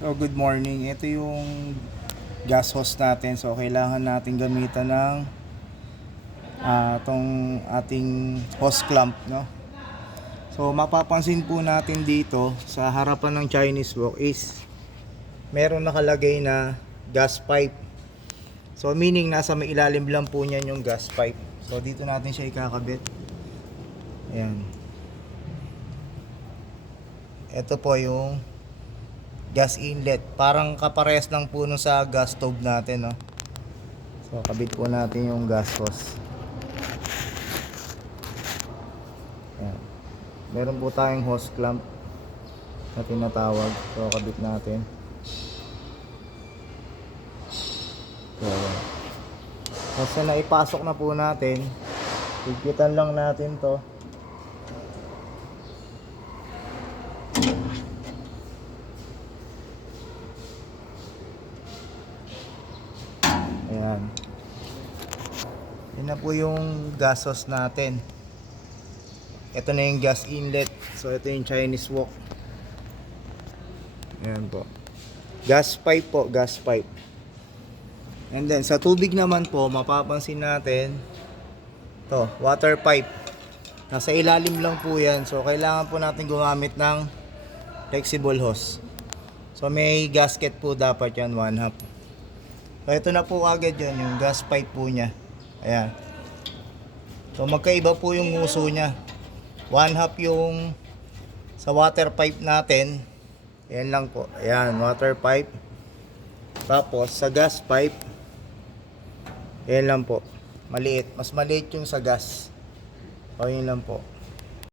So good morning. Ito yung gas hose natin. So kailangan natin gamitan ng tong ating hose clamp, no? So mapapansin po natin dito sa harapan ng Chinese wok is meron nakalagay na gas pipe. So meaning nasa may ilalim lang po niyan yung gas pipe. So dito natin siya ikakabit. Ayan. Ito po yung gas inlet, parang kaparehas lang po nung sa gas stove natin, no? So kabit po natin yung gas hose. Ayan. Meron po tayong hose clamp na tinatawag. So kabit natin. So, basta na ipasok na po natin, higpitan lang natin to. Ayan. Yan na po yung gas hose natin. Ito na yung gas inlet. So ito yung Chinese wok. Ayan po. Gas pipe po, gas pipe. And then sa tubig naman po, mapapansin natin to, water pipe. Nasa ilalim lang po yan. So kailangan po natin gumamit ng flexible hose. So may gasket po dapat yan, 1/2. So ito na po agad yun, yung gas pipe po niya. Ayan. So magkaiba po yung nguso niya. 1/2 yung sa water pipe natin. Ayan lang po. Ayan, water pipe. Tapos sa gas pipe, ayan lang po. Maliit. Mas maliit yung sa gas. So yun lang po.